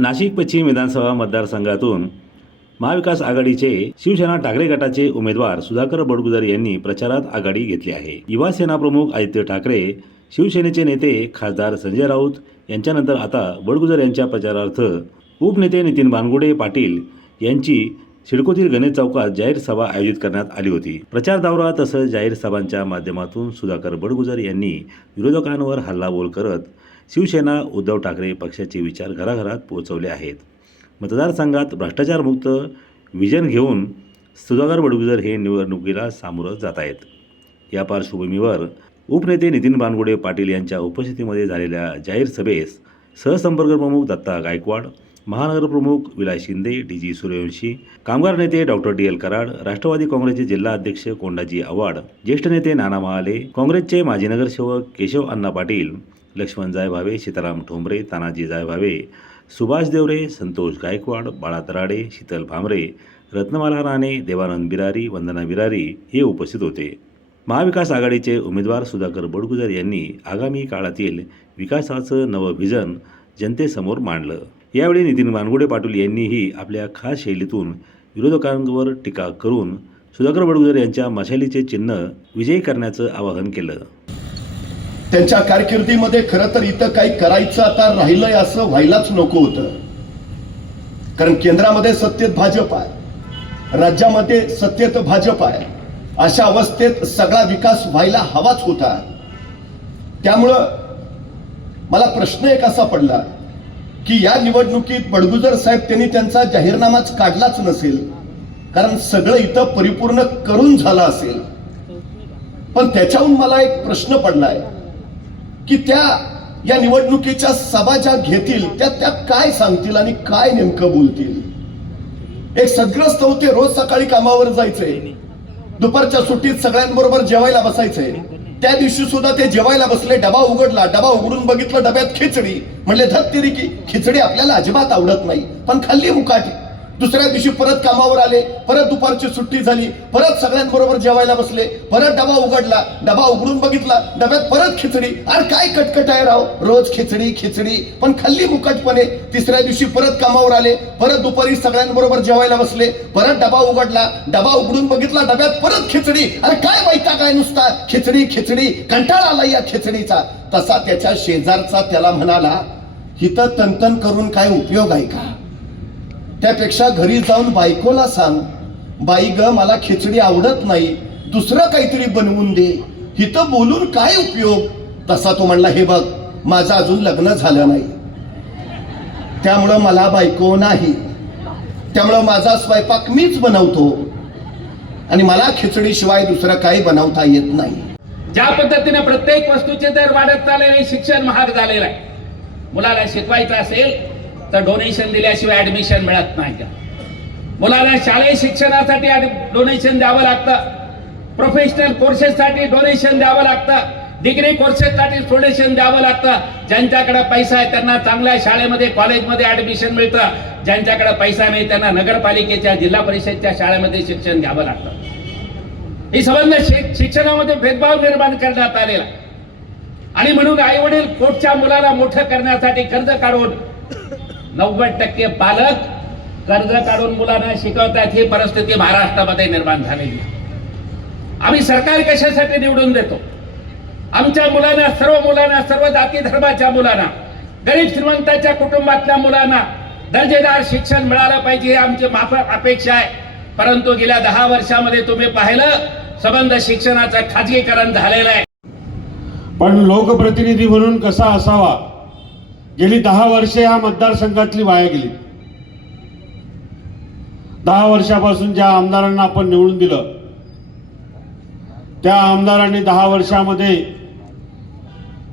नाशिक पश्चिम विधानसभा मतदारसंघातून महाविकास आघाडीचे शिवसेना ठाकरे गटाचे उमेदवार सुधाकर बडगुजर यांनी प्रचारात आघाडी घेतली आहे। युवा सेना प्रमुख आदित्य ठाकरे, शिवसेनेचे नेते खासदार संजय राऊत यांच्यानंतर आता बडगुजर यांच्या प्रचारार्थ उपनेते नितीन बानगुडे पाटील यांची सिडकोतील गणेश चौकात जाहीर सभा आयोजित करण्यात आली होती। प्रचार दौरा तसंच जाहीर सभांच्या माध्यमातून सुधाकर बडगुजर यांनी विरोधकांवर हल्लाबोल करत शिवसेना उद्धव ठाकरे पक्षाचे विचार घराघरात पोहोचवले आहेत। मतदारसंघात भ्रष्टाचारमुक्त विजन घेऊन सुधाकर बडगुजर हे निवडणुकीला सामोरं जात आहेत। या पार्श्वभूमीवर उपनेते नितीन बानगुडे पाटील यांच्या उपस्थितीमध्ये झालेल्या जाहीर सभेस सहसंपर्क प्रमुख दत्ता गायकवाड, महानगर प्रमुख विलास शिंदे, डीजी सूर्यवंशी, कामगार नेते डॉक्टर DL कराड, राष्ट्रवादी काँग्रेसचे जिल्हा अध्यक्ष कोंडाजी आव्हाड, ज्येष्ठ नेते नाना महाले, काँग्रेसचे माजी नगरसेवक केशव अण्णा पाटील, लक्ष्मण जायभावे, सीताराम ठोंबरे, तानाजी जायभावे, सुभाष देवरे, संतोष गायकवाड, बाळा तराडे, शीतल भामरे, रत्नमाला राणे, देवानंद बिरारी, वंदना बिरारी हे उपस्थित होते। महाविकास आघाडीचे उमेदवार सुधाकर बडगुजर यांनी आगामी काळातील विकासाचं नवं व्हिजन जनतेसमोर मांडलं। यावेळी नितीन बानगुडे पाटील यांनीही आपल्या खास शैलीतून विरोधकांवर टीका करून सुधाकर बडगुजर यांच्या मशालीचे चिन्ह विजयी करण्याचं आवाहन केलं। त्यांच्या कारकिर्दीमध्ये खरं तर इथं काही करायचं आता राहिलंय असं व्हायलाच नको होतं, कारण केंद्रामध्ये सत्तेत भाजप आहे, राज्यामध्ये सत्तेत भाजप आहे। अशा अवस्थेत सगळा विकास व्हायला हवाच होता। त्यामुळं मला प्रश्न एक असा पडला की या निवडणुकीत बडगुजर साहेब त्यांनी त्यांचा जाहीरनामाच काढलाच नसेल, कारण सगळं इथं परिपूर्ण करून झालं असेल। पण त्याच्याहून मला एक प्रश्न पडलाय की त्या या निवडणुकीच्या सभा ज्या घेतील त्या काय सांगतील आणि काय नेमकं बोलतील। एक सद्ग्रस्त होते, रोज सकाळी कामावर जायचंय, दुपारच्या सुट्टीत सगळ्यांबरोबर जेवायला बसायचंय। त्या दिवशी सुद्धा ते जेवायला बसले, डबा उघडला, डबा उघडून बघितलं डब्यात खिचडी। म्हणले धत्तेरी की खिचडी आपल्याला अजिबात आवडत नाही, पण खाल्ली मुकाटी। दुसऱ्या दिवशी परत कामावर आले, परत दुपारची सुट्टी झाली, परत सगळ्यांबरोबर जेवायला बसले, परत डबा उघडला, डबा उघडून बघितला डब्यात परत खिचडी। अरे काय कटकट आहे राव, रोज खिचडी खिचडी, पण खाल्ली मुकाटपणे। तिसऱ्या दिवशी परत कामावर आले, परत दुपारी सगळ्यांबरोबर जेवायला बसले, परत डबा उघडला, डबा उघडून बघितला डब्यात परत खिचडी। अरे काय वैताग काय नुसता खिचडी खिचडी, कंटाळा आला या खिचडीचा। तसा त्याच्या शेजारचा त्याला म्हणाला, हिथं तनतन करून काय उपयोग आहे का? त्यापेक्षा घरी जाऊन बायकोला सांग, बाई ग मला खिचडी आवडत नाही, दुसरं काहीतरी बनवून दे, हिथं बोलून काय उपयोग? तसा तो म्हणला, हे बघ माझं अजून लग्न झालं नाही, त्यामुळं मला बायको नाही, त्यामुळं माझा स्वयंपाक मीच बनवतो आणि मला खिचडी शिवाय दुसरं काही बनवता येत नाही। ज्या पद्धतीने प्रत्येक वस्तूचे दर वाढत चाललेले, शिक्षण महाग झालेलं आहे। मुलाला शिकवायचं असेल तर डोनेशन दिल्याशिवाय ऍडमिशन मिळत नाही का? मुलाला शालेय शिक्षणासाठी डोनेशन द्यावं लागतं, प्रोफेशनल कोर्सेससाठी डोनेशन द्यावं लागतं, डिग्री कोर्सेससाठी डोनेशन द्यावं लागतं। ज्यांच्याकडे पैसा आहे त्यांना चांगल्या शाळेमध्ये कॉलेजमध्ये ऍडमिशन मिळतं, ज्यांच्याकडे पैसा नाही त्यांना नगरपालिकेच्या जिल्हा परिषदच्या शाळेमध्ये शिक्षण घ्यावं लागतं। ही संबंध शिक्षणामध्ये भेदभाव निर्माण करण्यात आलेला आणि म्हणून आई वडील पोटच्या मुलाला मोठं करण्यासाठी कर्ज काढून 90% पालक कर्ज काढून मुलांना शिकवतात। ही परिस्थिती महाराष्ट्रामध्ये निर्माण झालेली आहे। आम्ही सरकार कशासाठी निवडून देतो? आमच्या मुलांना, सर्व मुलांना, सर्व जाती धर्माच्या मुलांना, गरीब श्रीमंताच्या कुटुंबातल्या मुलांना दर्जेदार शिक्षण मिळालं पाहिजे, ही आमची अपेक्षा आहे। परंतु गेल्या 10 वर्षामध्ये तुम्ही पाहिलं संबंध शिक्षणाचं खाजगीकरण झालेलं आहे। पण लोकप्रतिनिधी म्हणून कसा असावा, गेली 10 वर्षे या मतदारसंघातली वाया गेली। 10 वर्षापासून ज्या आमदारांना आपण निवडून दिलं त्या आमदारांनी 10 वर्षामध्ये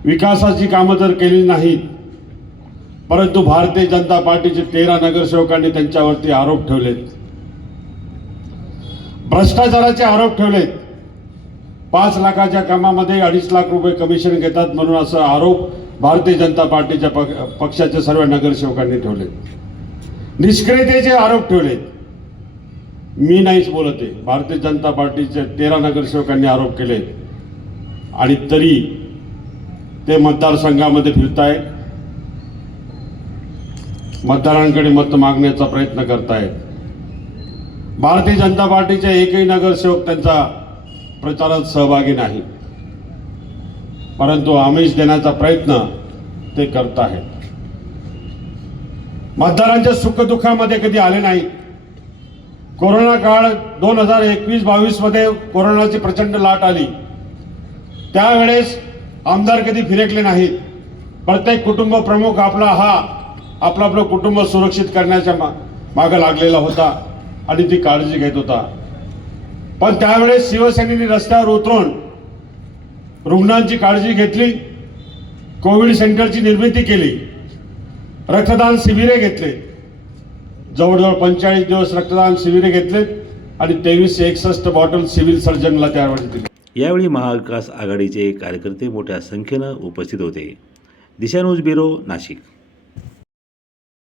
विकासाची कामं तर केली नाहीत, परंतु भारतीय जनता पार्टीचे 13 नगरसेवकांनी त्यांच्यावरती आरोप ठेवलेत, भ्रष्टाचाराचे आरोप ठेवलेत। 5 लाखाच्या कामामध्ये 2.5 लाख रुपये कमिशन घेतात म्हणून असं आरोप भारतीय जनता पार्टीच्या पक्षाच्या सर्व नगरसेवकांनी ठेवलेत। निष्क्रियतेचे आरोप ठेवलेत। मी नाहीच बोलते, भारतीय जनता पार्टीच्या 13 नगरसेवकांनी आरोप केले आणि तरी ते मतदारसंघामध्ये फिरतायत। मतदारांकडे मत मागण्याचा प्रयत्न करतायत. भारतीय जनता पार्टीचे एकही नगरसेवक त्यांचा प्रचारात सहभागी नाही, परंतु आमिष देण्याचा प्रयत्न ते करत आहेत. मतदारांच्या सुखदुःखामध्ये कधी आले नाही. कोरोना काळ 2021-22 मध्ये कोरोनाची प्रचंड लाट आली, त्यावेळेस आमदार कधी फिरकले नाहीत. प्रत्येक कुटुंब प्रमुख आपलं कुटुंब सुरक्षित करण्याच्या मागे लागलेला होता आणि ती काळजी घेत होता. पण त्यावेळेस शिवसेनेने रस्त्यावर उतरून रुग्णांची काळजी घेतली, कोविड सेंटरची निर्मिती केली, रक्तदान शिबिरे घेतले. जवळजवळ 45 दिवस रक्तदान शिबिरे घेतलेत आणि 2361 बॉटल सिव्हिल सर्जनला त्यावेळी दिली. यावेळी महाविकास आघाडीचे कार्यकर्ते मोठ्या संख्येनं उपस्थित होते. दिशा न्यूज ब्युरो, नाशिक.